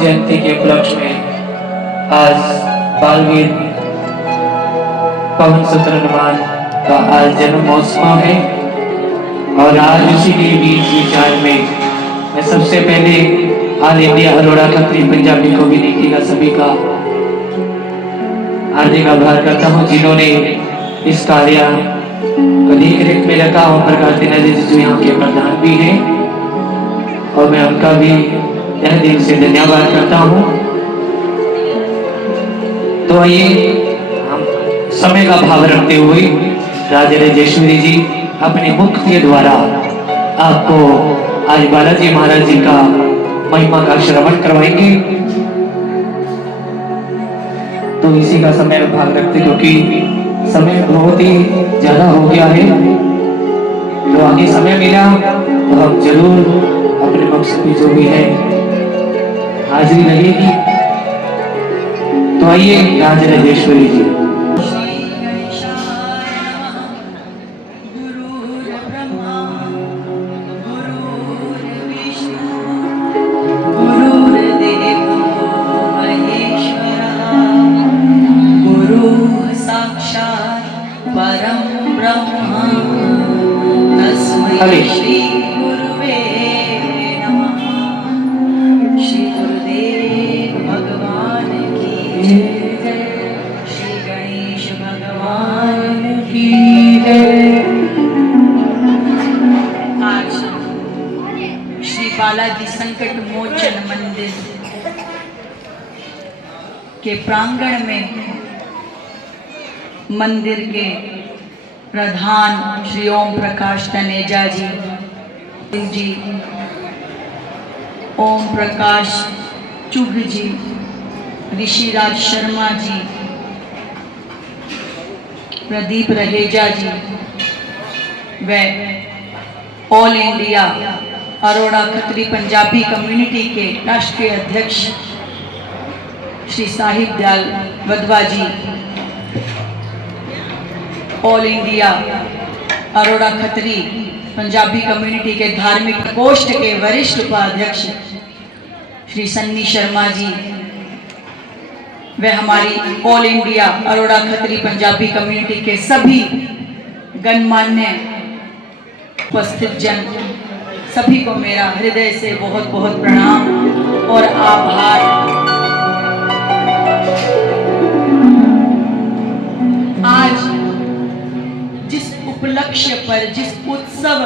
जयंती के उपलक्ष्य में आज बालवीर पवन सुत्र हनुमान का आज जन्म महोत्सव है और आज उसी के बीच विचार में मैं सबसे पहले all India Arora Khatri Punjabi community का सभी का हार्दिक आभार करता हूँ जिन्होंने इस कार्य को देख रेख में रखा। ओम प्रकाश दिनाजी जो यहाँ के प्रधान भी हैं और मैं उनका भी तहे दिल से धन्यवाद करता हूँ। तो आइए हम समय का भाव रखते हुए राजा राजेश्वरी जी अपने मुख के द्वारा आपको आज बालाजी महाराज जी का महिमा का श्रवण करवाएंगे। तो इसी का समय भाग रखते क्योंकि समय बहुत ही ज्यादा हो गया है। तो आगे समय मिला तो हम जरूर अपने मकसद की जो भी है हाजिरी लगेगी। तो आइए राज राजेश्वरी जी। परम ब्रह्म तस्मै श्री गुरुवे नमः। श्री गुरुदेव भगवान की जय। श्री गणेश भगवान की जय। आज श्री बालाजी संकट मोचन मंदिर के प्रांगण में मंदिर के प्रधान श्री ओम प्रकाश तनेजा जी, ओम प्रकाश चुग जी, ऋषिराज शर्मा जी, प्रदीप रहेजा जी व all India Arora Khatri Punjabi community के राष्ट्रीय अध्यक्ष Shri Sahib Dayal Wadhwa ji, all India Arora Khatri Punjabi community के धार्मिक प्रकोष्ठ के वरिष्ठ उपाध्यक्ष श्री सन्नी शर्मा जी व हमारी all India Arora Khatri Punjabi community के सभी गणमान्य उपस्थित जन, सभी को मेरा हृदय से बहुत बहुत प्रणाम और आभार। आज उपलक्ष्य पर, जिस उत्सव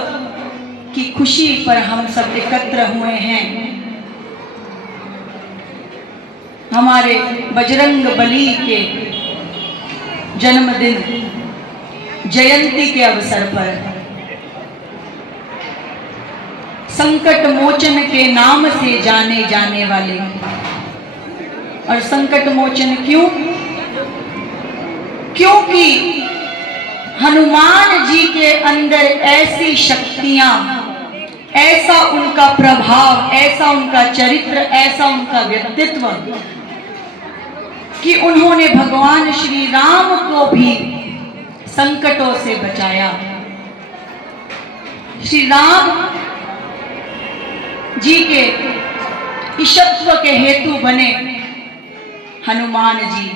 की खुशी पर हम सब एकत्र हुए हैं, हमारे बजरंग बली के जन्मदिन जयंती के अवसर पर संकट मोचन के नाम से जाने जाने वाले, और संकट मोचन क्योंकि हनुमान जी के अंदर ऐसी शक्तियां, ऐसा उनका प्रभाव, ऐसा उनका चरित्र, ऐसा उनका व्यक्तित्व कि उन्होंने भगवान श्री राम को भी संकटों से बचाया। श्री राम जी के ईशत्व के हेतु बने हनुमान जी।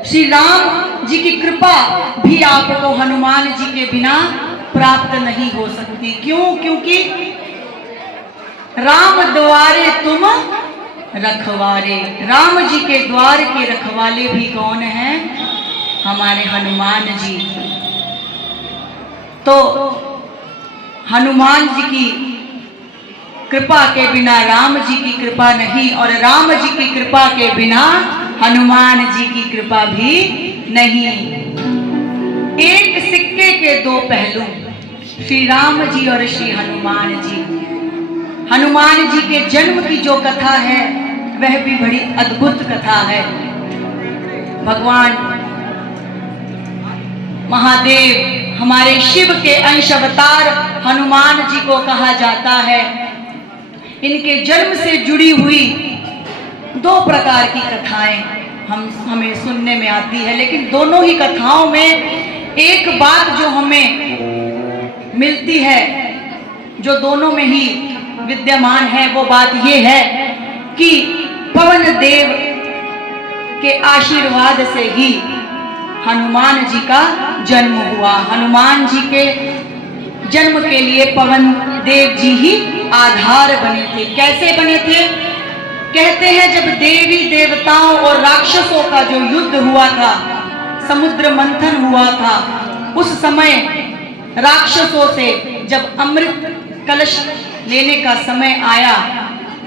श्री राम जी की कृपा भी आपको हनुमान जी के बिना प्राप्त नहीं हो सकती। क्यों? क्योंकि राम द्वारे तुम रखवारे। राम जी के द्वार के रखवाले भी कौन हैं? हमारे हनुमान जी। तो हनुमान जी की कृपा के बिना राम जी की कृपा नहीं, और राम जी की कृपा के बिना हनुमान जी की कृपा भी नहीं। एक सिक्के के दो पहलू, श्री राम जी और श्री हनुमान जी। हनुमान जी के जन्म की जो कथा है वह भी बड़ी अद्भुत कथा है। भगवान महादेव, हमारे शिव के अंश अवतार हनुमान जी को कहा जाता है। इनके जन्म से जुड़ी हुई दो प्रकार की कथाएं हमें सुनने में आती है, लेकिन दोनों ही कथाओं में एक बात जो हमें मिलती है, जो दोनों में ही विद्यमान है वो बात ये है कि पवन देव के आशीर्वाद से ही हनुमान जी का जन्म हुआ। हनुमान जी के जन्म के लिए पवन देव जी ही आधार बने थे। कैसे बने थे? कहते हैं जब देवी देवताओं और राक्षसों का जो युद्ध हुआ था, समुद्र मंथन हुआ था, उस समय राक्षसों से जब अमृत कलश लेने का समय आया,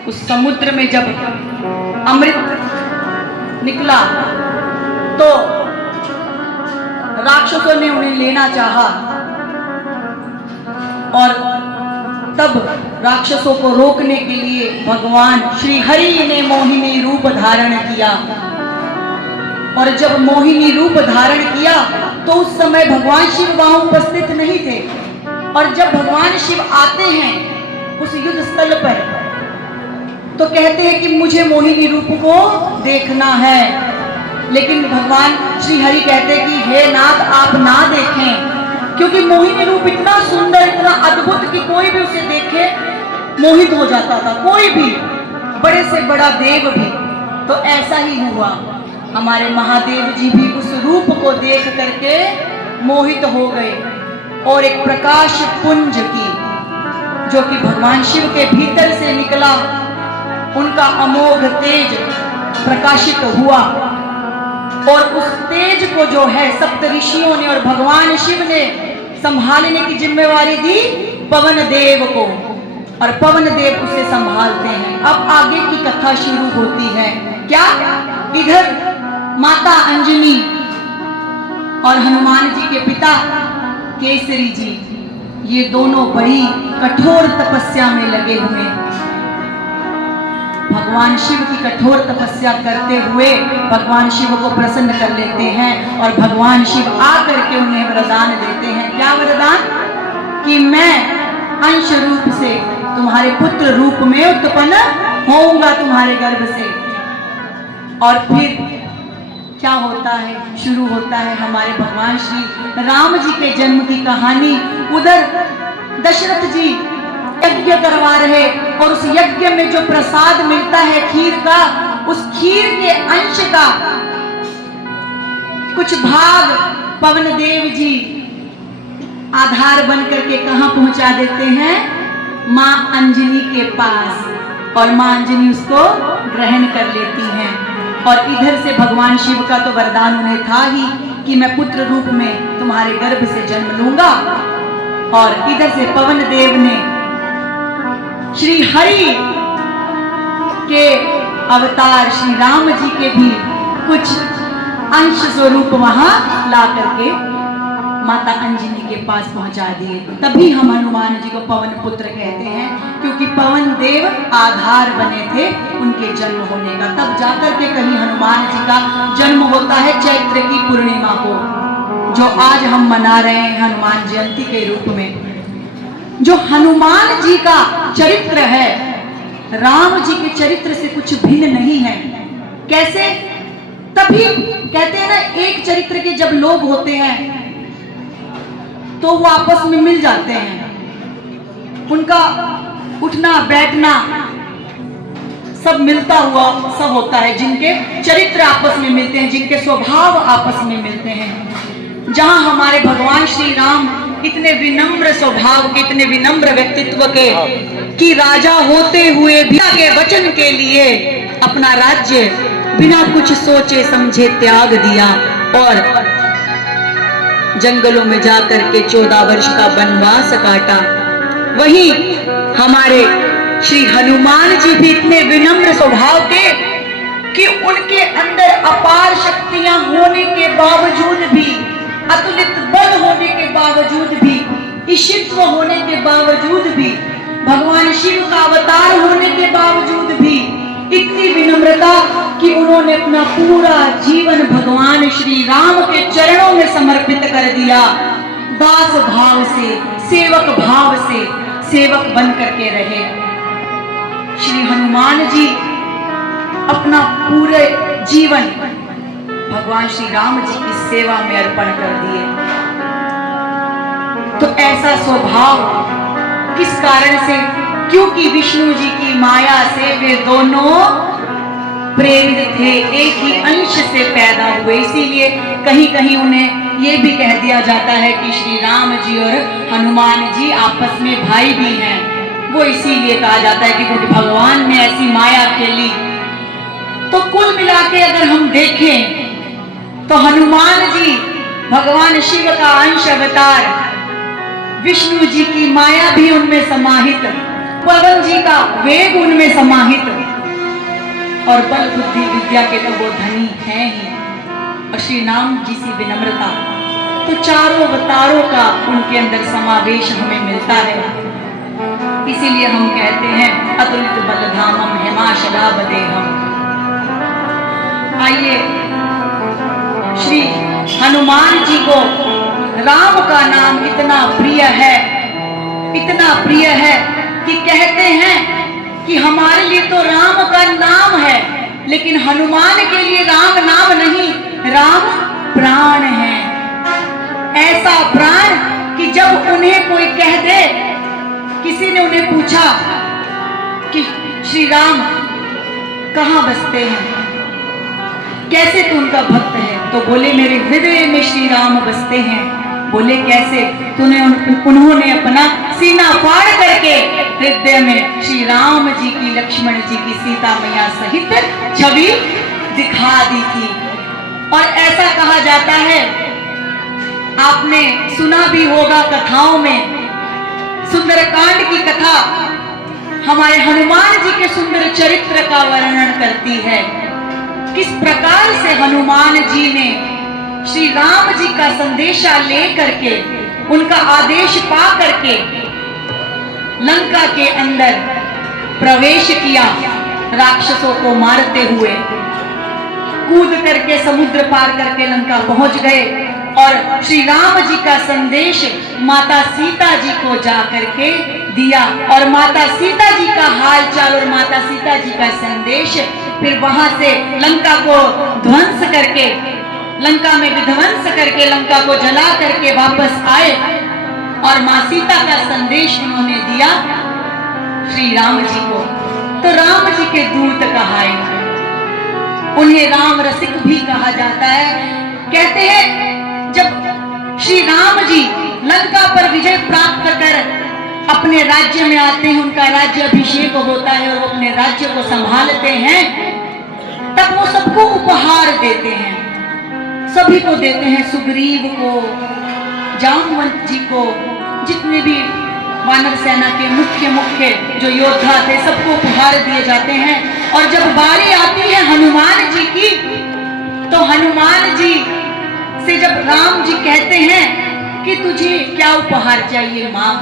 उस समुद्र में जब अमृत निकला तो राक्षसों ने उन्हें लेना चाहा और तब राक्षसों को रोकने के लिए भगवान श्री हरि ने मोहिनी रूप धारण किया। और जब मोहिनी रूप धारण किया तो उस समय भगवान शिव वहां उपस्थित नहीं थे। और जब भगवान शिव आते हैं उस युद्ध स्थल पर तो कहते हैं कि मुझे मोहिनी रूप को देखना है, लेकिन भगवान श्री हरि कहते हैं कि हे नाथ आप ना देखें, क्योंकि मोहिनी रूप इतना सुंदर, इतना अद्भुत कि कोई भी उसे देखे मोहित हो जाता था, कोई भी, बड़े से बड़ा देव भी। तो ऐसा ही हुआ, हमारे महादेव जी भी उस रूप को देख करके मोहित हो गए और एक प्रकाश पुंज की जो कि भगवान शिव के भीतर से निकला, उनका अमोघ तेज प्रकाशित हुआ। और उस तेज को जो है सप्त ऋषियों ने और भगवान शिव ने संभालने की जिम्मेवारी दी पवन देव को, और पवन देव उसे संभालते हैं। अब आगे की कथा शुरू होती है। क्या? इधर माता अंजनी और हनुमान जी के पिता केसरी जी, ये दोनों बड़ी कठोर तपस्या में लगे हुए, भगवान शिव की कठोर तपस्या करते हुए भगवान शिव को प्रसन्न कर लेते हैं। और भगवान शिव आकर के उन्हें वरदान देते हैं। क्या वरदान? कि मैं अंश रूप से तुम्हारे पुत्र रूप में उत्पन्न होऊंगा तुम्हारे गर्भ से। और फिर क्या होता है? शुरू होता है हमारे भगवान श्री राम जी के जन्म की कहानी। उधर दशरथ जी यज्ञ करवा रहे और उस यज्ञ में जो प्रसाद मिलता है खीर का, उस खीर के अंश का कुछ भाग पवन देव जी आधार बन करके कहां पहुंचा देते हैं? मां अंजनी के पास, और मां अंजनी उसको ग्रहण कर लेती हैं। और इधर से भगवान शिव का तो वरदान उन्हें था ही कि मैं पुत्र रूप में तुम्हारे गर्भ से जन्म लूंगा, और इधर से पवन देव ने श्री हरि के अवतार श्री राम जी के भी कुछ अंश स्वरूप वहां ला करके माता अंजनी के पास पहुंचा दिए। तभी हम हनुमान जी को पवन पुत्र कहते हैं, क्योंकि पवन देव आधार बने थे उनके जन्म होने का। तब जाकर के कहीं हनुमान जी का जन्म होता है चैत्र की पूर्णिमा को, जो आज हम मना रहे हैं हनुमान जयंती के रूप में। जो हनुमान जी का चरित्र है राम जी के चरित्र से कुछ भिन्न नहीं है। कैसे? तभी कहते हैं ना, एक चरित्र के जब लोग होते हैं तो वो आपस में मिल जाते हैं, उनका उठना बैठना सब मिलता हुआ सब होता है। जिनके चरित्र आपस में मिलते हैं, जिनके स्वभाव आपस में मिलते हैं। जहां हमारे भगवान श्री राम इतने विनम्र स्वभाव के, इतने विनम्र व्यक्तित्व के कि राजा होते हुए भी के वचन के लिए अपना राज्य बिना कुछ सोचे समझे त्याग दिया और जंगलों में जाकर के 14 वर्ष का वनवास काटा। वहीं हमारे श्री हनुमान जी भी इतने विनम्र स्वभाव के कि उनके अंदर अपार शक्तियां होने के बावजूद भी, अतुलित बल होने के बावजूद भी, ईशित्व होने के बावजूद भी, भगवान शिव का अवतार होने के बावजूद भी इतनी विनम्रता कि उन्होंने अपना पूरा जीवन भगवान श्री राम के चरणों में समर्पित कर दिया। दास भाव से, सेवक भाव से सेवक बन करके रहे। श्री हनुमान जी अपना पूरे जीवन भगवान श्री राम जी की सेवा में अर्पण कर दिए। तो ऐसा स्वभाव किस कारण से? क्योंकि विष्णु जी की माया से वे दोनों प्रेरित थे, एक ही अंश से पैदा हुए। इसीलिए कहीं कहीं उन्हें ये भी कह दिया जाता है कि श्री राम जी और हनुमान जी आपस में भाई भी हैं। वो इसीलिए कहा जाता है कि क्योंकि भगवान ने ऐसी माया खेली। तो कुल मिला के अगर हम देखें तो हनुमान जी भगवान शिव का अंश अवतार, विष्णु जी की माया भी उनमें समाहित, पवन जी का वेग उनमें समाहित, और बल बुद्धि विद्या के तो वो धनी हैं ही, और श्री राम जी सी विनम्रता, तो चारों अवतारों का उनके अंदर समावेश हमें मिलता है। इसीलिए हम कहते हैं अतुलित बलधामम हिमाशलाभदेहम। आइए, श्री हनुमान जी को राम का नाम इतना प्रिय है, इतना प्रिय है कि कहते हैं कि हमारे लिए तो राम का नाम है, लेकिन हनुमान के लिए राम नाम नहीं, राम प्राण है। ऐसा प्राण कि जब उन्हें कोई कह दे, किसी ने उन्हें पूछा कि श्री राम कहाँ बसते हैं, कैसे तू उनका भक्त है, तो बोले मेरे हृदय में श्री राम बसते हैं। बोले कैसे? उन्होंने अपना सीना फाड़ करके हृदय में श्री राम जी की, लक्ष्मण जी की, सीता मैया सहित छवि दिखा दी थी। और ऐसा कहा जाता है, आपने सुना भी होगा कथाओं में, सुंदरकांड की कथा हमारे हनुमान जी के सुंदर चरित्र का वर्णन करती है। किस प्रकार से हनुमान जी ने श्री राम जी का संदेशा लेकर के, उनका आदेश पा करके लंका के अंदर प्रवेश किया, राक्षसों को मारते हुए कूद करके समुद्र पार करके लंका पहुंच गए, और श्री राम जी का संदेश माता सीता जी को जा करके दिया, और माता सीता जी का हाल चाल और माता सीता जी का संदेश फिर वहां से लंका को ध्वंस करके, लंका में विध्वंस करके, लंका को जला करके वापस आए, और मां सीता का संदेश उन्होंने दिया श्री राम जी को। तो राम जी के दूत कहाए, उन्हें राम रसिक भी कहा जाता है। कहते हैं जब श्री राम जी लंका पर विजय प्राप्त कर अपने राज्य में आते हैं, उनका राज्य अभिषेक होता है और वो अपने राज्य को संभालते हैं, तब वो सबको उपहार देते हैं, सभी को देते हैं, सुग्रीव को, जामवंत जी को, जितने भी वानर सेना के मुख्य जो योद्धा थे, सबको उपहार दिए जाते हैं। और जब बारी आती है हनुमान जी की, तो हनुमान जी से जब राम जी कहते हैं कि तुझे क्या उपहार चाहिए मां,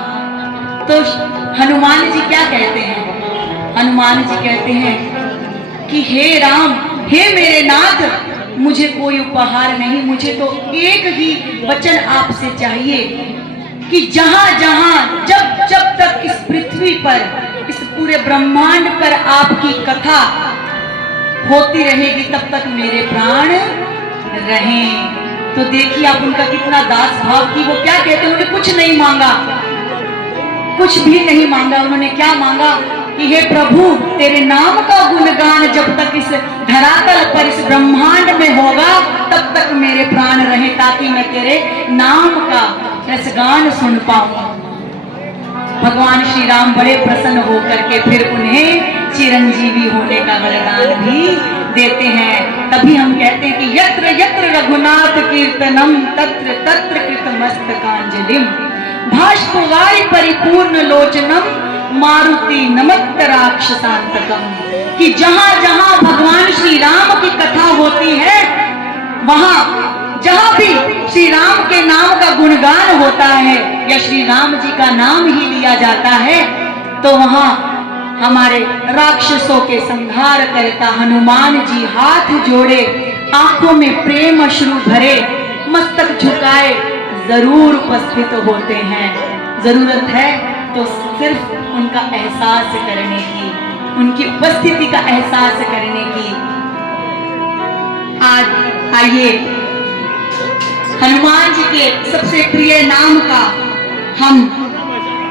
तो हनुमान जी क्या कहते हैं? हनुमान जी कहते हैं कि हे राम, हे मेरे नाथ, मुझे कोई उपहार नहीं, मुझे तो एक ही वचन आपसे चाहिए कि जहां जहां जब जब तक इस पृथ्वी पर, इस पूरे ब्रह्मांड पर आपकी कथा होती रहेगी, तब तक मेरे प्राण रहें। तो देखिए आप उनका कितना दास भाव की, वो क्या कहते हैं, उन्होंने कुछ नहीं मांगा, कुछ भी नहीं मांगा। उन्होंने क्या मांगा कि हे प्रभु, तेरे नाम का गुणगान जब तक इस धरातल पर, इस ब्रह्मांड में होगा, तब तक मेरे प्राण रहे, ताकि मैं तेरे नाम का रसगान सुन पाऊं। भगवान श्री राम बड़े प्रसन्न होकर के फिर उन्हें चिरंजीवी होने का वरदान भी देते हैं। तभी हम कहते हैं कि यत्र यत्र रघुनाथ कीर्तनम तत्र तत्र कृतमस्तकांजलिम भाष्पवारि परिपूर्ण लोचनम मारुति नमत राक्षसांतकम। कि जहां जहां भगवान श्री राम की कथा होती है, वहां जहां भी श्री राम के नाम का गुणगान होता है या श्री राम जी का नाम ही लिया जाता है, तो वहां हमारे राक्षसों के संहार करता हनुमान जी हाथ जोड़े, आंखों में प्रेम अश्रु भरे, मस्तक झुकाए जरूर उपस्थित होते हैं। जरूरत है तो सिर्फ उनका एहसास करने की, उनकी उपस्थिति का एहसास करने की। आज आइए हनुमान जी के सबसे प्रिय नाम का हम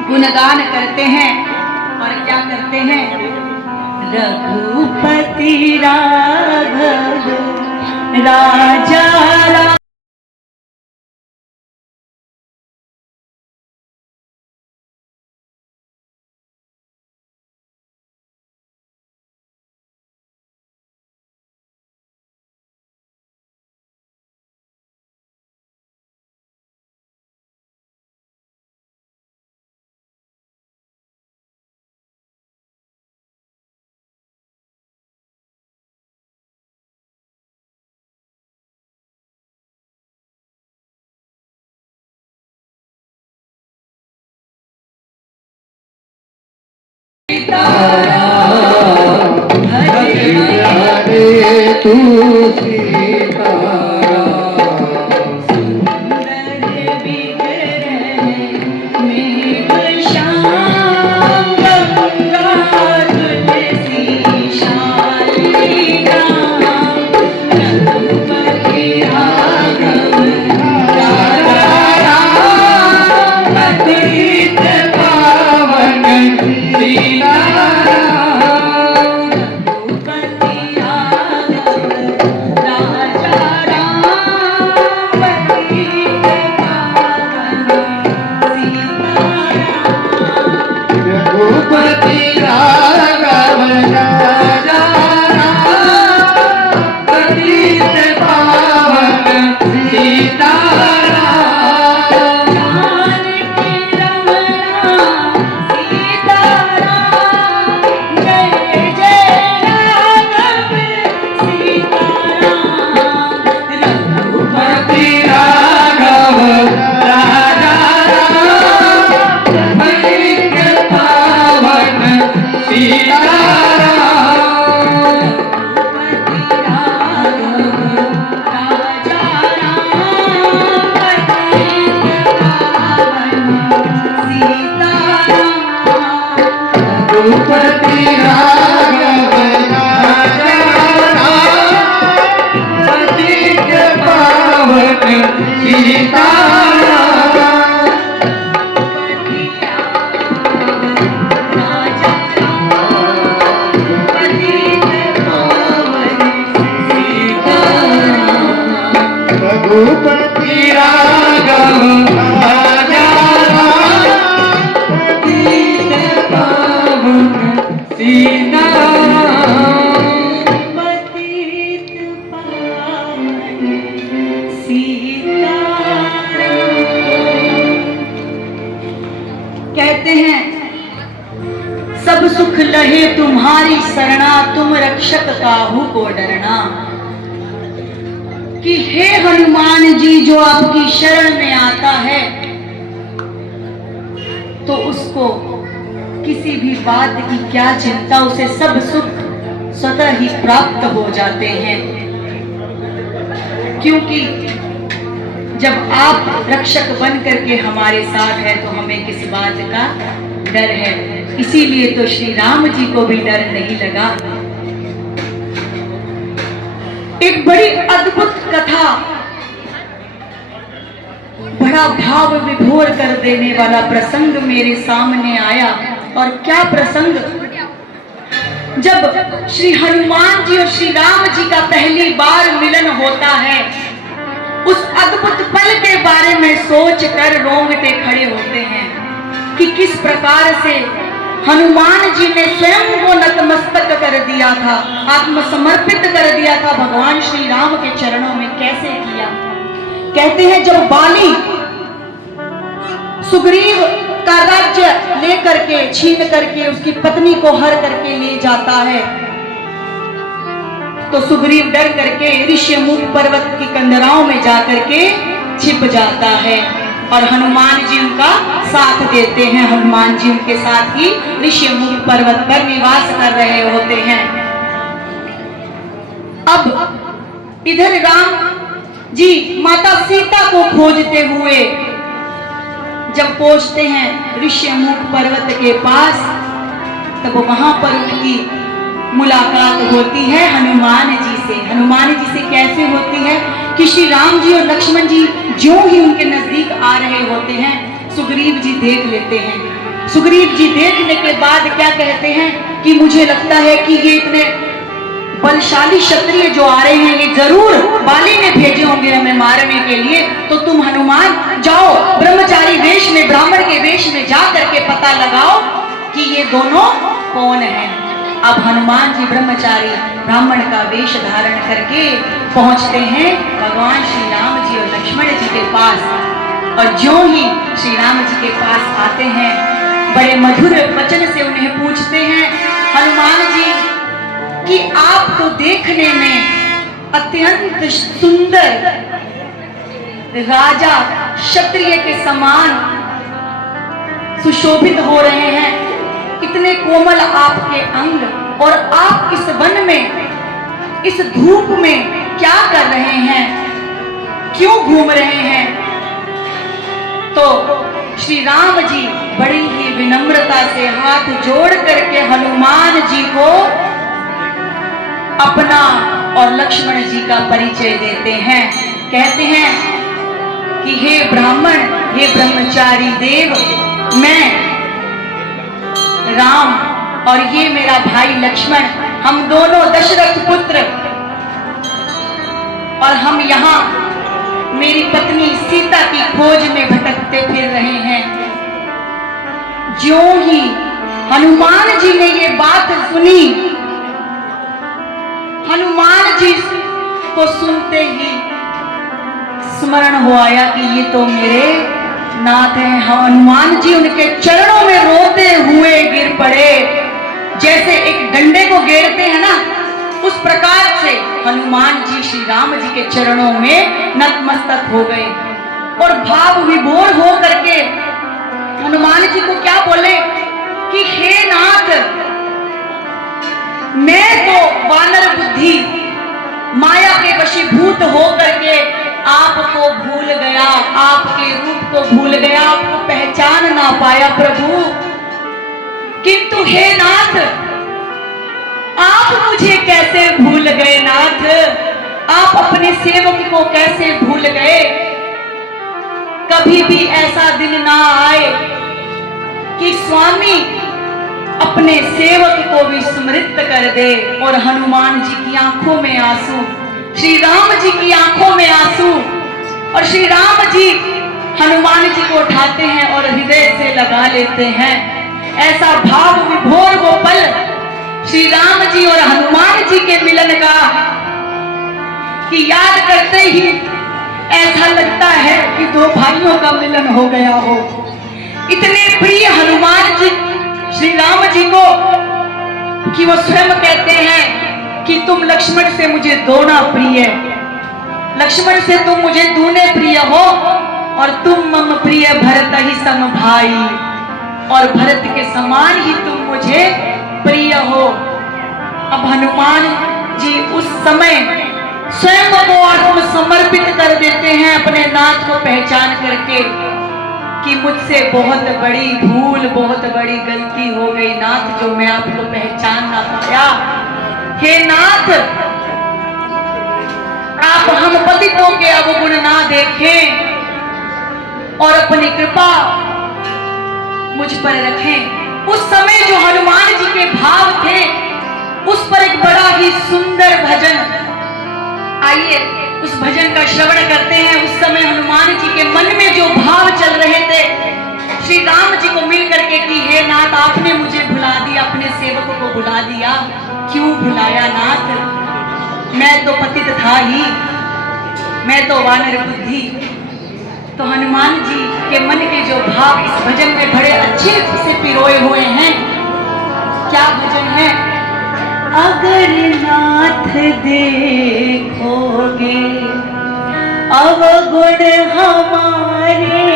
गुणगान करते हैं। और क्या करते हैं? रघुपति राघव राजा राम। तू सीताराम कहते हैं सब सुख लहे तुम्हारी शरणा, तुम रक्षक काहू को डरना। कि हे हनुमान जी, जो आपकी शरण में आता है तो उसको किसी भी बात की क्या चिंता, उसे सब सुख स्वतः ही प्राप्त हो जाते हैं। क्योंकि जब आप रक्षक बन करके हमारे साथ हैं तो हमें किस बात का डर है। इसीलिए तो श्री राम जी को भी डर नहीं लगा। एक बड़ी अद्भुत कथा, बड़ा भाव विभोर कर देने वाला प्रसंग मेरे सामने आया। और क्या प्रसंग? जब श्री हनुमान जी और श्री राम जी का पहली बार मिलन होता है, उस अद्भुत पल के बारे में सोच कर रोंगटे खड़े होते हैं कि किस प्रकार से हनुमान जी ने स्वयं को नतमस्तक कर दिया था, आत्मसमर्पित कर दिया था भगवान श्री राम के चरणों में। कैसे किया? कहते हैं जब बाली सुग्रीव का राज्य लेकर के, छीन करके उसकी पत्नी को हर करके ले जाता है, तो सुग्रीव डर करके ऋष्यमुख पर्वत की कंदराओं में जाकर के छिप जाता है और हनुमान जी उनका साथ देते हैं। हनुमान जी उनके साथ ही ऋष्यमुख पर्वत पर निवास कर रहे होते हैं। अब इधर राम जी माता सीता को खोजते हुए जब पहुंचते हैं ऋष्यमुख पर्वत के पास, तब वहां पर उनकी मुलाकात होती है हनुमान जी से। हनुमान जी से कैसे होती है कि श्री राम जी और लक्ष्मण जी जो ही उनके नजदीक आ रहे होते हैं, सुग्रीव जी देख लेते हैं। सुग्रीव जी देखने के बाद क्या कहते हैं कि मुझे लगता है कि ये इतने बलशाली क्षत्रिय जो आ रहे हैं ये जरूर बाली ने भेजे होंगे हमें मारने के लिए, तो तुम हनुमान जाओ ब्रह्मचारी वेश में, ब्राह्मण के वेश में जा करके पता लगाओ कि ये दोनों कौन हैं। अब हनुमान जी ब्रह्मचारी ब्राह्मण का वेश धारण करके पहुंचते हैं भगवान श्री राम जी और लक्ष्मण जी के पास। और जो ही श्री राम जी के पास आते हैं बड़े मधुर वचन से उन्हें पूछते हैं हनुमान जी कि आप तो देखने में अत्यंत सुंदर राजा क्षत्रिय के समान सुशोभित हो रहे हैं, इतने कोमल आपके अंग, और आप इस वन में इस धूप में क्या कर रहे हैं, क्यों घूम रहे हैं। तो श्री राम जी बड़ी ही विनम्रता से हाथ जोड़ करके हनुमान जी को अपना और लक्ष्मण जी का परिचय देते हैं। कहते हैं कि हे ब्राह्मण, हे ब्रह्मचारी देव, मैं राम और ये मेरा भाई लक्ष्मण, हम दोनों दशरथ पुत्र, और हम यहाँ मेरी पत्नी सीता की खोज में भटकते फिर रहे हैं। ज्यों ही हनुमान जी ने ये बात सुनी, हनुमान जी को सुनते ही स्मरण हो आया कि ये तो मेरे नाथ हैं। हनुमान जी उनके चरणों में रोते हुए गिर पड़े, जैसे एक डंडे को गेरते हैं ना, उस प्रकार से हनुमान जी श्री राम जी के चरणों में नतमस्तक हो गए और भाव विभोर हो करके हनुमान जी को क्या बोले कि हे नाथ, मैं तो वानर बुद्धि माया के वशीभूत हो करके आपको भूल गया, आपके रूप को भूल गया, आपको पहचान ना पाया प्रभु। किंतु हे नाथ, आप मुझे कैसे भूल गए नाथ, आप अपने सेवक को कैसे भूल गए। कभी भी ऐसा दिन ना आए कि स्वामी अपने सेवक को भी स्मृत कर दे। और हनुमान जी की आंखों में आंसू, श्री राम जी की आंखों में आंसू, और श्री राम जी हनुमान जी को उठाते हैं और हृदय से लगा लेते हैं। ऐसा भाव विभोर वो पल श्री राम जी और हनुमान जी के मिलन का कि याद करते ही ऐसा लगता है कि दो भाइयों का मिलन हो गया हो। इतने प्रिय हनुमान जी श्री राम जी को कि वो स्वयं कहते हैं कि तुम लक्ष्मण से मुझे दोना प्रिय, लक्ष्मण से तुम मुझे दूने प्रिय हो, और तुम मम प्रिय भरत ही सम भाई, और भरत के समान ही तुम मुझे प्रिय हो। अब हनुमान जी उस समय स्वयं को आत्म समर्पित कर देते हैं अपने नाथ को पहचान करके कि मुझसे बहुत बड़ी भूल, बहुत बड़ी गलती हो गई नाथ, जो मैं आपको पहचान ना पाया। हे नाथ, आप हम पतितों के अवगुण ना देखें और अपनी कृपा मुझ पर रखें। उस समय जो हनुमान जी के भाव थे उस पर एक बड़ा ही सुंदर भजन, आइए उस भजन का श्रवण करते हैं। उस समय हनुमान जी के मन में जो भाव चल रहे थे श्री राम जी को मिल करके कि हे नाथ, आपने मुझे भुला दिया, अपने सेवकों को भुला दिया। क्यों भुलाया नाथ, मैं तो पतित था ही, मैं तो वानर बुद्धि। तो हनुमान जी के मन के जो भाव इस भजन में बड़े अच्छे से पिरोए हुए हैं। क्या भजन है? अगर नाथ देखोगे अवगुण हमारे।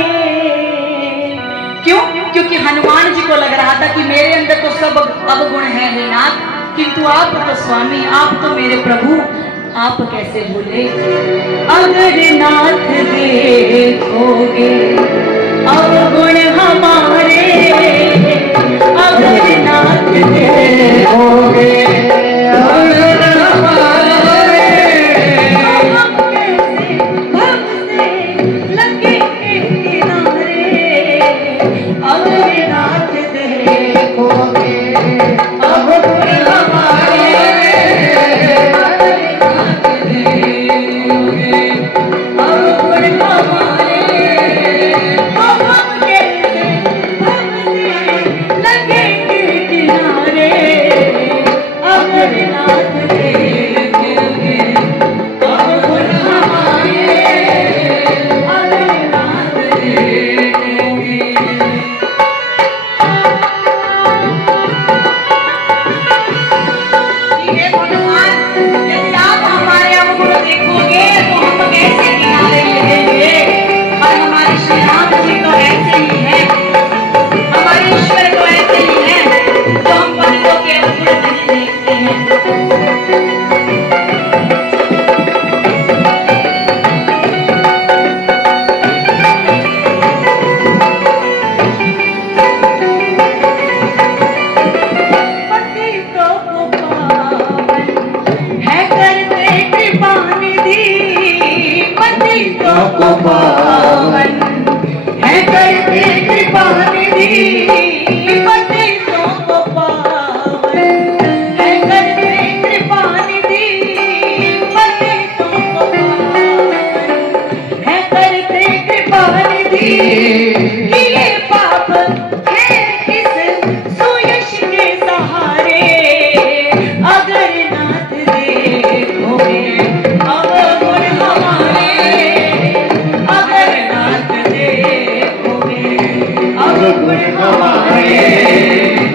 क्यों? क्योंकि हनुमान जी को लग रहा था कि मेरे अंदर तो सब अवगुण है हे नाथ, किंतु आप तो स्वामी, आप तो मेरे प्रभु, आप कैसे भूले। अगर नाथ देखोगे अवगुण हमारे, अगर नाथ देखोगे अवगुण हमारे, हम कैसे भव से लगे किनारे। अगर नाथ को पावन है करते कृपा निधि पतितों को पावन है करते कृपा निधि पतितों को पावन है करते कृपा निधि किए पाप है किस सुयश के सहारे अगर नाथ देखोगे अवगुण हमारे अगर नाथ देखोगे अवगुण हमारे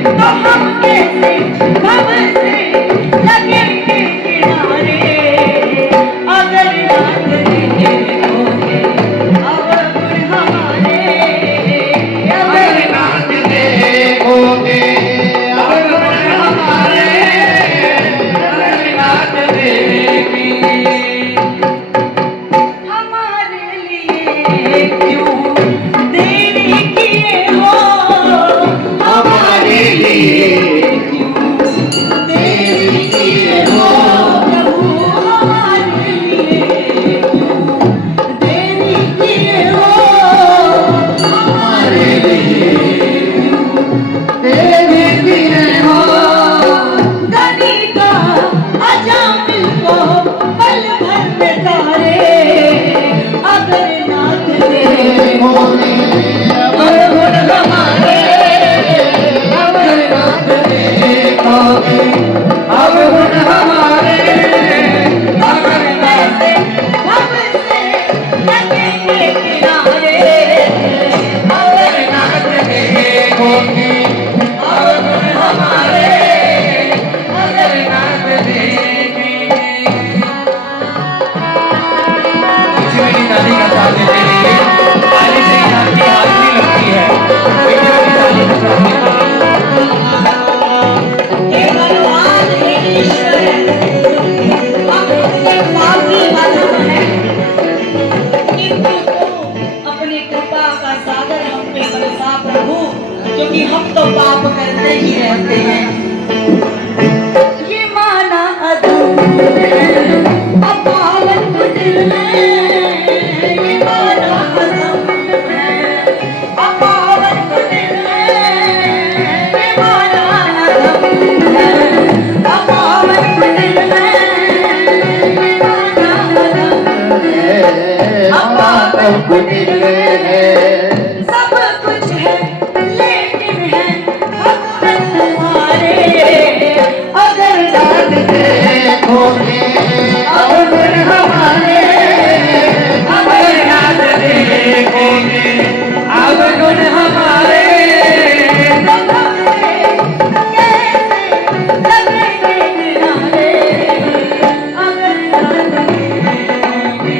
तो हम कैसे भव से लगेंगे किनारे अगर नाथ देखोगे अवगुण हमारे अगर नाथ देखोगे अवगुण हमारे अगर नाथ देखेंगे हमारे लिए क्यों देरी किए हो हमारे लिए क्यों देरी किए हो प्रभु हमारे लिए क्यों देरी किए हो हमारे लिए देवी किए हो गनी का अजामिल को पल भर में तारे अगर नाथ देखोगे अवगुण हमारे अगर नाथ देखोगे अवगुण हमारे अगर नाथ भव से लगेंगे किनारे अगर नाथ देखोगे अवगुण हमारे अगर नाथ देखेंगे मेरी दादी का साथ देते रहिए ताली से ही आपकी आरती लगती है बेटे की ताली का साथ देते रहिए हे भगवान हे ईश्वर हम इतने पापी मालूम है किंतु तू अपनी कृपा का सागर हम पे बरसा प्रभु क्योंकि हम तो पाप करते ही रहते हैं ये माना अधूर है अपावन कुटिल है ये माना अधूर है अपावन कुटिल है ये माना अधूर है अपावन कुटिल है ये माना अधूर है अपावन कुटिल है सब कुछ है लेकिन है भगवान तुम्हारे अगर नाथ देखोगे अवगुण हमारे अगर नाथ देखोगे अवगुण हमारे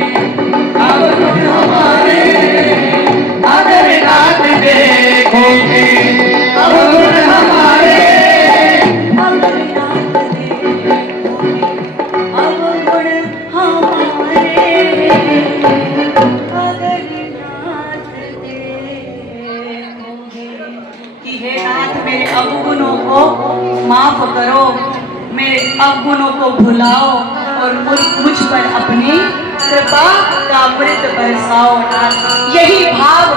अवगुण हमारे अगर नाथ देखोगे अवगुण हमारे हे नाथ मेरे अवगुणों को माफ करो मेरे अवगुणों को भुलाओ और मुझ पर अपनी कृपा का अमृत बरसाओ नाथ यही भाव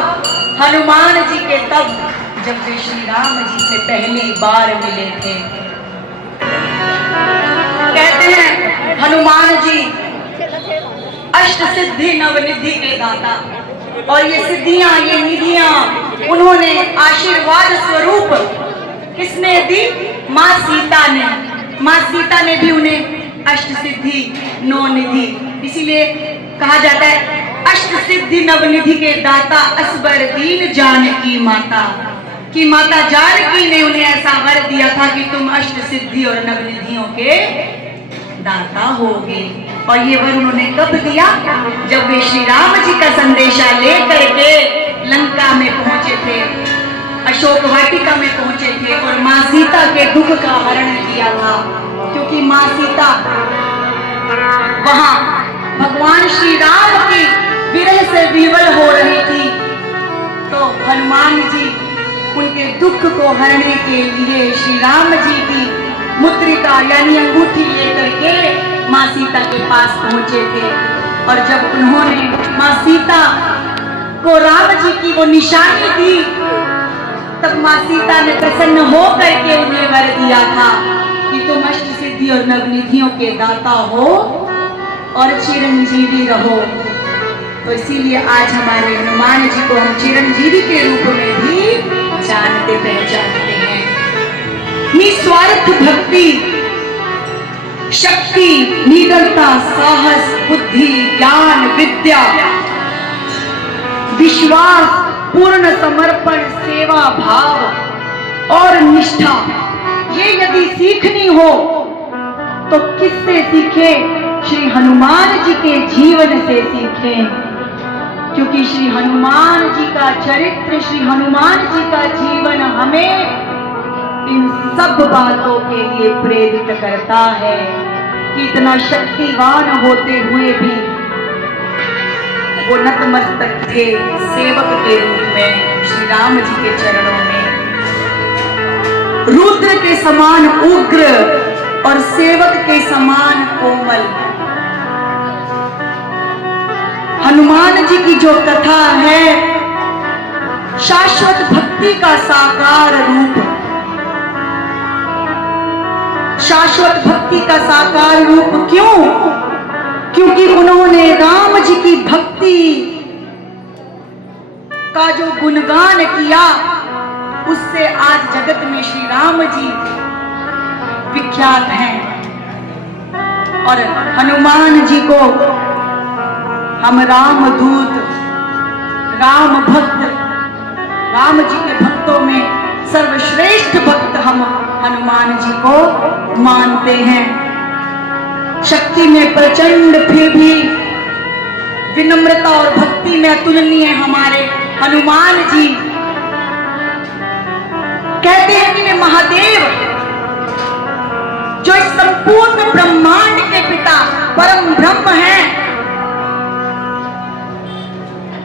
हनुमान जी के तब जब वे श्री राम जी से पहली बार मिले थे कहते हैं हनुमान जी अष्ट सिद्धि नवनिधि के दाता और ये सिद्धियां ये निधियां उन्होंने आशीर्वाद स्वरूप किसने दी माँ सीता ने भी उन्हें अष्ट सिद्धि नौ निधि इसीलिए कहा जाता है अष्ट सिद्धि नवनिधि के दाता असबर दीन जानकी माता कि माता जानकी ने उन्हें ऐसा वर दिया था कि तुम अष्ट सिद्धि और नवनिधियों के दाता होगे और ये वर उन्होंने कब दिया जब वे श्री राम जी का संदेशा लेकर के लंका में पहुंचे थे अशोक वाटिका में पहुंचे थे और माँ सीता के दुख का हरण किया था क्योंकि माँ सीता वहां भगवान श्री राम की विरह से विवल हो रही थी तो हनुमान जी उनके दुख को हरने के लिए श्री राम जी की मुद्रिका यानी अंगूठी लेकर के माँ सीता के पास पहुंचे थे और जब उन्होंने माँ सीता को राम जी की वो निशानी दी, तब माँ सीता ने प्रसन्न हो करके उन्हें वर दिया था कि तुम अष्ट सिद्धि और नवनिधियों के दाता हो और चिरंजीवी रहो। तो इसीलिए आज हमारे हनुमान जी को हम चिरंजीवी के रूप में भी जानते पहचानते हैं। निस्वार्थ भक्ति, शक्ति, निडरता, साहस, बुद्धि, ज्ञान, विद्या, विश्वास, पूर्ण समर्पण, सेवा भाव और निष्ठा, ये यदि सीखनी हो तो किससे सीखे? श्री हनुमान जी के जीवन से सीखें, क्योंकि श्री हनुमान जी का चरित्र, श्री हनुमान जी का जीवन हमें इन सब बातों के लिए प्रेरित करता है कि इतना शक्तिवान होते हुए भी वो नतमस्तक थे सेवक के रूप में श्री राम जी के चरणों में, रुद्र के समान उग्र और सेवक के समान कोमल। हनुमान जी की जो कथा है, शाश्वत भक्ति का साकार रूप, शाश्वत भक्ति का साकार रूप। क्यों? क्योंकि उन्होंने राम जी की भक्ति का जो गुणगान किया, उससे आज जगत में श्री राम जी विख्यात हैं। और हनुमान जी को हम राम दूत, राम भक्त, राम जी के भक्तों में सर्वश्रेष्ठ भक्त हम हनुमान जी को मानते हैं। शक्ति में प्रचंड, फिर भी विनम्रता और भक्ति में अतुलनीय हमारे हनुमान जी। कहते हैं कि वे महादेव, जो इस संपूर्ण ब्रह्मांड के पिता परम ब्रह्म हैं,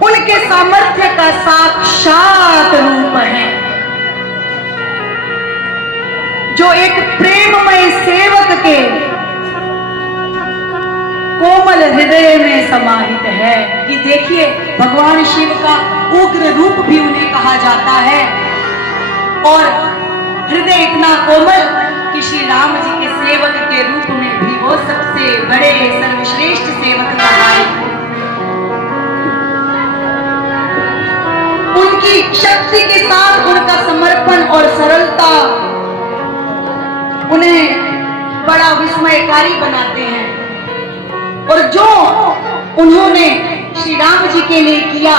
उनके सामर्थ्य का साक्षात रूप है, जो एक प्रेममय सेवक के कोमल हृदय में समाहित है। कि देखिए, भगवान शिव का उग्र रूप भी उन्हें कहा जाता है और हृदय इतना कोमल कि श्री राम जी के सेवक के रूप में भी वो सबसे बड़े सर्वश्रेष्ठ सेवक कहाए। उनकी शक्ति के साथ उनका समर्पण और सरलता उन्हें बड़ा विस्मयकारी बनाते हैं। और जो उन्होंने श्री राम जी के लिए किया,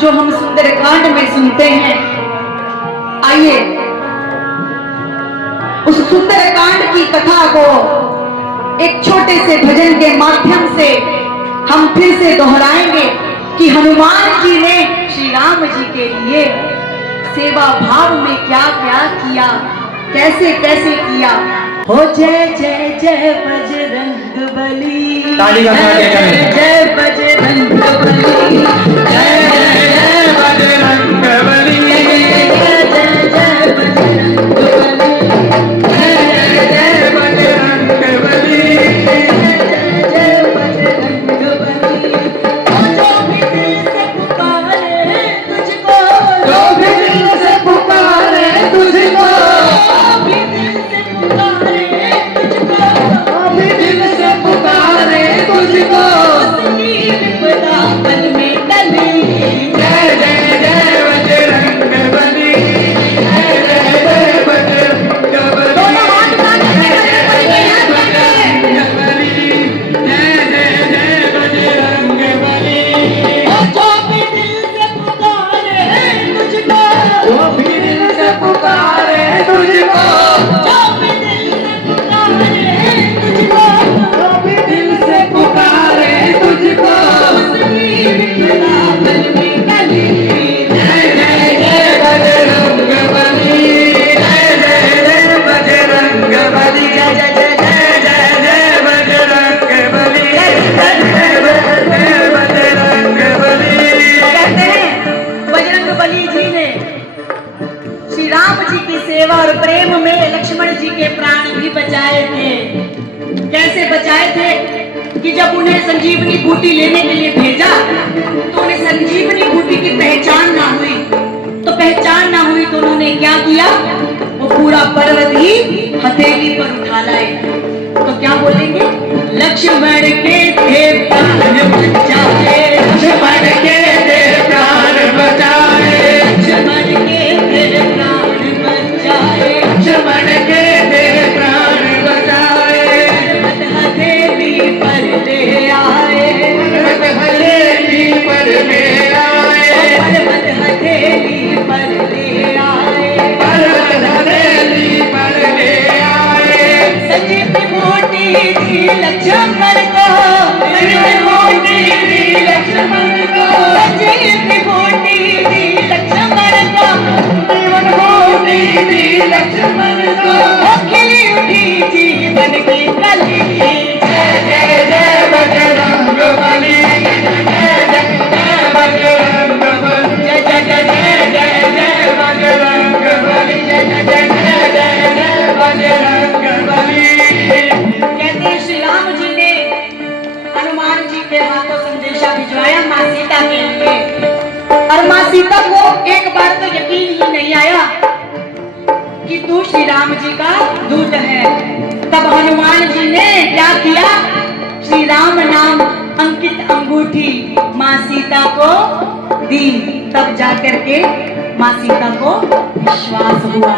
जो हम सुंदरकांड में सुनते हैं, आइए उस सुंदरकांड की कथा को एक छोटे से भजन के माध्यम से हम फिर से दोहराएंगे कि हनुमान जी ने श्री राम जी के लिए सेवा भाव में क्या क्या किया, कैसे कैसे किया। हो जय जय जय बजरंग बली, ताली का साथ देकर। जय जय बजरंग बली, जय जय बजरंग बली, जय जय बजरंग बली, जय जय बजरंग बली, जय जय बजरंग बली। जो भी दिल से पुकारे तुझको, जो भी दिल से पुकारे तुझको, जो भी दिल से पुकारे तुझको, जो भी दिल से पुकारे तुझको, उसकी विपदा पल में टली। कि जब उन्हें संजीवनी बूटी लेने के लिए भेजा तो उन्हें संजीवनी बूटी की पहचान ना हुई। तो पहचान ना हुई तो उन्होंने क्या किया, वो पूरा पर्वत ही हथेली पर उठा लाए। तो क्या बोलेंगे, लक्ष्मण के थे प्राण बचाए, लक्ष्मण के थे प्राण बचाए, लक्ष्मण के थे प्राण बचाए, लक्ष्मण के थे प्राण बचाए, पर्वत हथेली पर ले आए, पर्वत हथेली पर ले आए, पर्वत हथेली पर ले आए, पर्वत हथेली पर ले आए। संजीवनी बूटी दी लक्ष्मण को, संजीवनी बूटी दी लक्ष्मण को, संजीवनी बूटी दी लक्ष्मण को, जीवन बूटी दी लक्ष्मण को। ओ खिली उठी जीवन की कली, जय जय जय बजरंग बली, जय जय जय बजरंग बली, जय जय जय जय जय जय बजरंग बली, जय जय जय जय बजरंग बली। कहते हैं श्री राम जी ने हनुमान जी के हाथों संदेशा भिजवाया माँ सीता के लिए, और माँ सीता को एक बार तो यकीन ही नहीं आया कि तू श्री राम जी का दूत है। तब हनुमान जी ने क्या किया, श्री राम नाम अंकित अंगूठी माँ सीता को दी। तब जाकर के माँ सीता को विश्वास हुआ।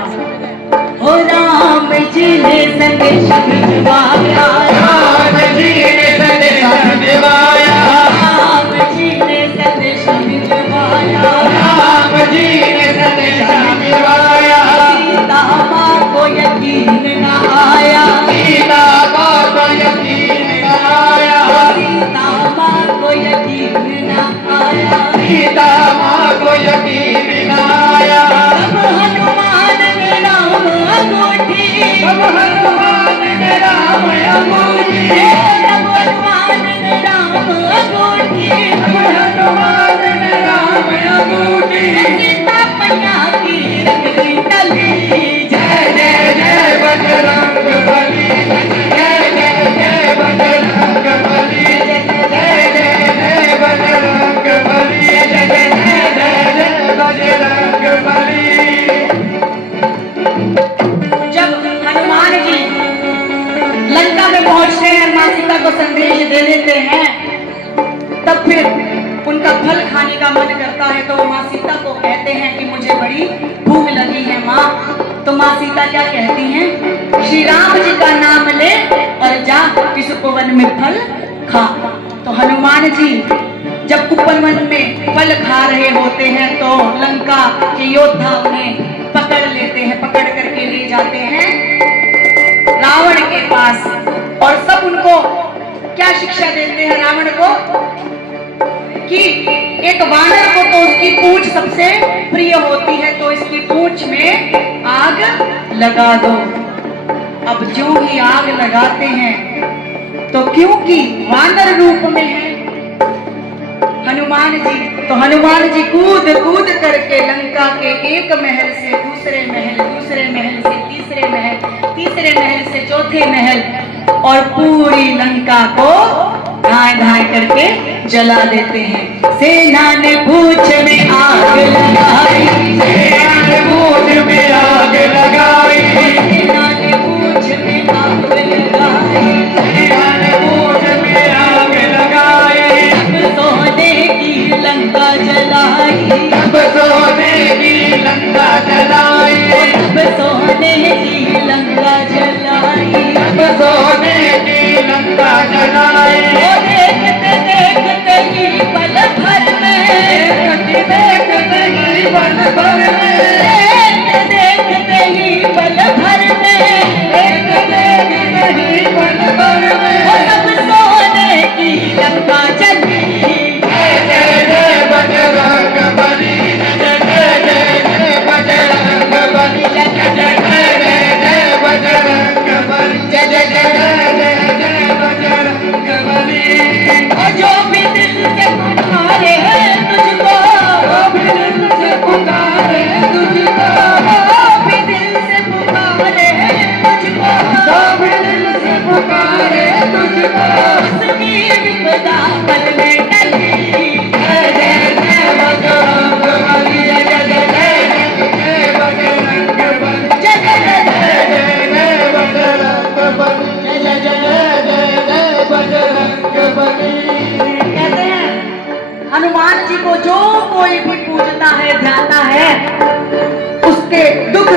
ओ राम जी ने संदेश भिजवाया, राम जी ने संदेश भिजवाया, राम जी ने संदेश भिजवाया, राम जी ने संदेश भिजवाया। सीता माँ को यकीन न आया, सीता को तो यकीन न आया, सीता माँ को यकीन न आया। सीता माँ को यकीन न आया। तब हनुमान ने राम अंगूठी, तब हनुमान ने राम अंगूठी, तब हनुमान ने राम अंगूठी, तब हनुमान ने राम अंगूठी। सीता मैया की रखी तली, जय जय जय बजरंग बली, जय जय जय बजरंग बली, जय जय जय बजरंग बली, जय जय जय बजरंग बली। जब हनुमान जी लंका में पहुंचते हैं, माँ सीता को संदेश दे देते हैं, तब फिर उनका फल खाने का मन करता है। तो वो माँ सीता को कहते हैं कि मुझे बड़ी भूख लगी है माँ। तो माँ सीता क्या कहती हैं, श्री राम जी का नाम ले और जा इस उपवन में फल खा। तो हनुमान जी जब उपवन में फल खा रहे होते हैं तो लंका के योद्धा उन्हें पकड़ लेते हैं, पकड़ करके ले जाते हैं रावण के पास। और सब उनको क्या शिक्षा देते हैं रावण को, कि एक वानर को तो उसकी पूंछ सबसे प्रिय होती है, तो इसकी पूंछ में आग लगा दो। अब जो ही आग लगाते हैं तो क्योंकि वानर रूप में है हनुमान जी, तो हनुमान जी कूद कूद करके लंका के एक महल से दूसरे महल, दूसरे महल से तीसरे महल, तीसरे महल से चौथे महल, और पूरी लंका को धाए धाए करके जला देते हैं। सेना ने पूंछ में आग लगाई, सेना ने पूंछ में आग लगाई, सेना ने पूंछ में आग लगाई, सेना ने पूंछ में आग लगाई। अब सोने की लंका जलाई, अब सोने की लंका जलाई, अब सोने की लंका जलाई, अब सोने की लंका जलाई। ओ देखते देखते ही पल भर में, देखते देखते ही पल भर में, देखते देखते ही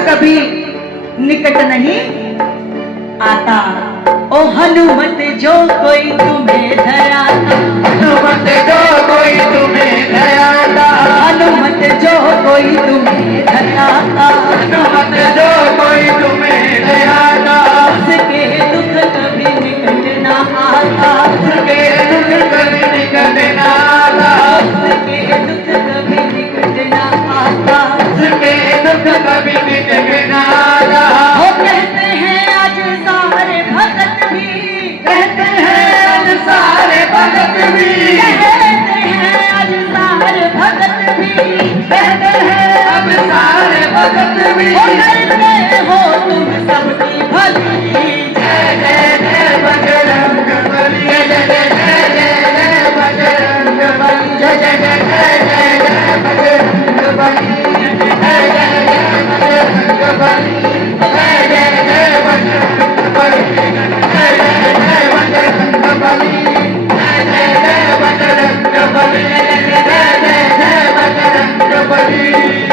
कभी निकट नहीं आता। ओ हनुमत जो कोई तुम्हें धराता, हनुमत जो कोई तुम्हें धराता, हनुमत जो कोई तुम्हें धराता, हनुमत जो कोई तुम्हें धराता, उसके दुख कभी निकट ना आता, उसके दुख कभी निकट ना आता, उसके दुख कभी निकट ना आता। उसके दुख कभी निकट ना आता। वो कहते हैं आज सारे भगत भी, कहते हैं आज सारे भगत भी, कहते हैं आज सारे भगत भी, कहते हैं अब सारे भगत भी। वो करते हो तुम सबकी भली। जय जय जय बजरंग बली, जय जय जय जय बजरंग बली, जय जय जय जय बजरंग बली, जय जय जय बजरंग बली, जय जय जय बजरंग बली, जय जय जय बजरंग बली, जय जय जय बजरंग बली, जय जय जय बजरंग बली, जय जय जय बजरंग बली।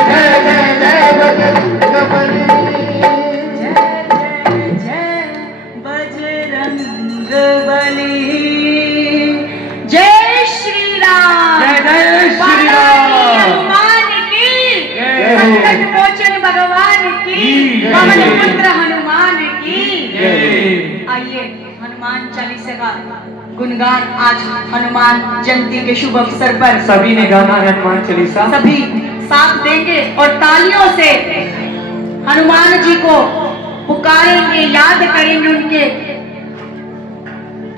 जय जय जय बजरंग बली। जय श्री राम। जय जय श्री बालाजी राम। हनुमान की, जय हो। संकट मोचन भगवान की, जय। पवन पुत्र हनुमान की। जय। आइए हनुमान चालीसा का गुणगान आज हनुमान जयंती के शुभ अवसर पर सभी ने गाना है हनुमान चालीसा। सभी साथ देंगे और तालियों से हनुमान जी को पुकारेंगे, याद करेंगे, उनके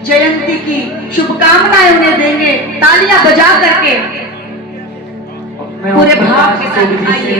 जयंती की शुभकामनाएं उन्हें देंगे, तालियां बजा करके मैं पूरे भाव के साथ आइए।